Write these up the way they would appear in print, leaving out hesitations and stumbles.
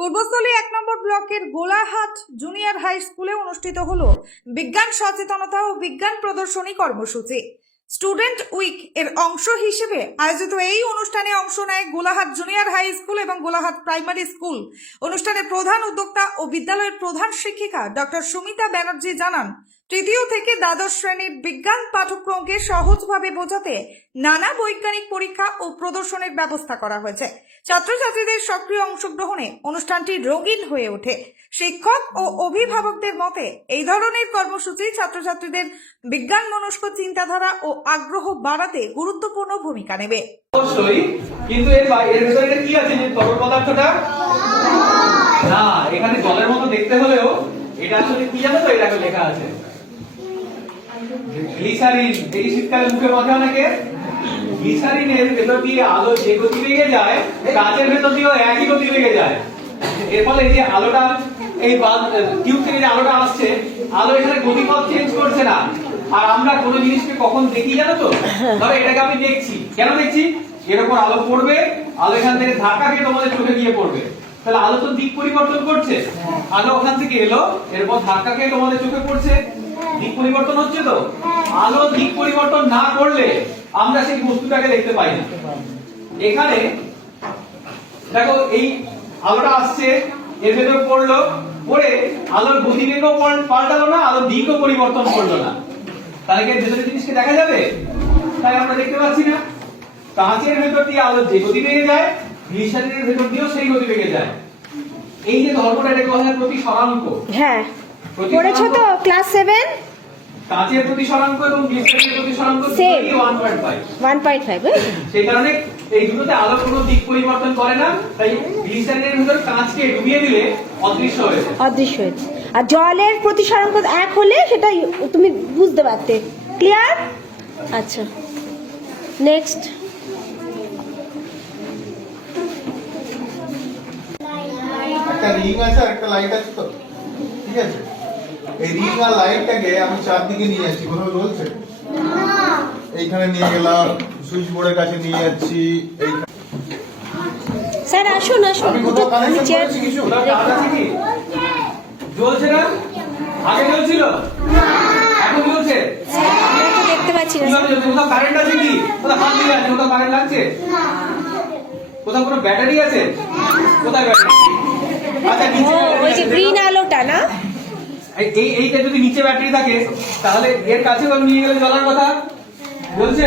পূর্বস্থলী 1 নম্বর ব্লকের Golahat junior high স্কুলে অনুষ্ঠিত হলো বিজ্ঞান সচেতনতা ও বিজ্ঞান প্রদর্শনী কর্মসূচি। স্টুডেন্ট উইক এর অংশ হিসেবে আয়োজিত এই অনুষ্ঠানে অংশ নেয় গোলাহাট জুনিয়র হাই স্কুল এবং গোলাহাট প্রাইমারি স্কুল। অনুষ্ঠানে প্রধান উদ্যোক্তা ও বিদ্যালয়ের প্রধান শিক্ষিকা ডক্টর সুমিতা ব্যানার্জি জানান, তৃতীয় থেকে দ্বাদশ শ্রেণীর বিজ্ঞান পাঠ্যক্রমকে সহজভাবে বোঝাতে নানা বৈজ্ঞানিক পরীক্ষা ও প্রদর্শনের ব্যবস্থা করা হয়েছে। ছাত্রছাত্রীদের সক্রিয় অংশগ্রহণে অনুষ্ঠানটি রঙিন হয়ে ওঠে। শিক্ষক ও অভিভাবকদের মতে এই ধরনের কর্মসূচি ছাত্রছাত্রীদের বিজ্ঞান মনস্ক চিন্তাধারা ও আগ্রহ বাড়াতে গুরুত্বপূর্ণ ভূমিকা নেবে। অবশ্যই, কিন্তু এর ভেতরে কি আছে যে তরল পদার্থটা না, এখানে জলের মতো দেখতে হলেও এটা আসলে কি জানো তো, এটাকে লেখা আছে গ্লিসারিন। এই শীতকালে মুখে মাখে অনেকে। গ্লিসারিনের ভেতর দিয়ে আলো যে গতি বেগে যায়, কাঁচের ভেতর দিয়েও একই গতি বেগে যায়। এর ফলে এই যে আলোটা এই টিউব থেকে যে আলোটা আসছে, আলো এখানে গতিপথ চেঞ্জ করছে না। আর আমরা কোনো জিনিসকে কখন দেখি জানো তো, ধরো এটাকে আমি দেখছি, কেন দেখছি? এর উপর আলো পড়বে, আলো এখান থেকে ধাক্কা খেয়ে তোমাদের চোখে গিয়ে পড়বে, তাহলে আলো তো দিক পরিবর্তন করছে। আলো ওখান থেকে এলো, এরপর ধাক্কা খেয়ে তোমাদের চোখে পড়ছে, দিক পরিবর্তন হচ্ছে। তো আলো দিক পরিবর্তন না করলে আমরা সেই বস্তুটাকে দেখতে পাই না। এখানে দেখো, এই আলোটা আসছে, এর ভেতর পড়লো, পড়ে আলোর গতিবেগও পাল্টালো না, আলোর দিকও পরিবর্তন করলো না, তাহলে কি ভেতরের জিনিসকে দেখা যাবে? তাই আমরা দেখতে পাচ্ছি না। কাঁচের ভেতর দিয়ে আলো যে গতি বেগে যায়, গ্লিসারিনের ভেতর দিয়েও সেই গতি বেগে যায়। এই যে ধর্মটা, এটাকে বলা হয় প্রতিসরাঙ্ক। হ্যাঁ, পড়েছো তো ক্লাস 7। কাঁচের প্রতিসরাঙ্ক এবং গ্লিসারিনের প্রতিসরাঙ্ক 1.5। সেই কারণে এই দুটোতে আলো কোনো দিক পরিবর্তন করে না, তাই গ্লিসারিনের ভিতর কাঁচকে ডুবিয়ে দিলে অদৃশ্য হয়ে যায়। আর জলের প্রতিসরাঙ্ক 1 হলে সেটা তুমি বুঝতে পারতে। ক্লিয়ার? আচ্ছা, নেক্সট। একটা রিং আছে আর একটা লাইট আছে, তো ঠিক আছে। এই রিং আর লাইটটাকে আমি চারদিকে নিয়ে যাচ্ছি, কোথাও জ্বলছে? এইখানে নিয়ে গেলাম, সুইচ বোর্ডের কাছে নিয়ে যাচ্ছি। স্যার আসুন আসুন। আমি কোথাও কানেকশন করেছি কিছু? জ্বলছে না? আগে জ্বলছিল, এখন জ্বলছে? আমরা তো দেখতে পাচ্ছি না। কোথাও কারেন্ট আছে কি? কোথাও হাত দিয়ে আছে, কোথাও কারেন্ট লাগছে? কোথাও কোনো ব্যাটারি আছে? কোথায় ব্যাটারি? আচ্ছা, ওই যে গ্রিন আলোটা না, এইটা যদি নিচে ব্যাটারি থাকে, তাহলে এর কাছে নিয়ে গেলে জ্বলার কথা। জ্বলছে?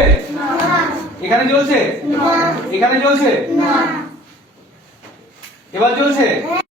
এখানে জ্বলছে? এখানে জ্বলছে? এবার জ্বলছে?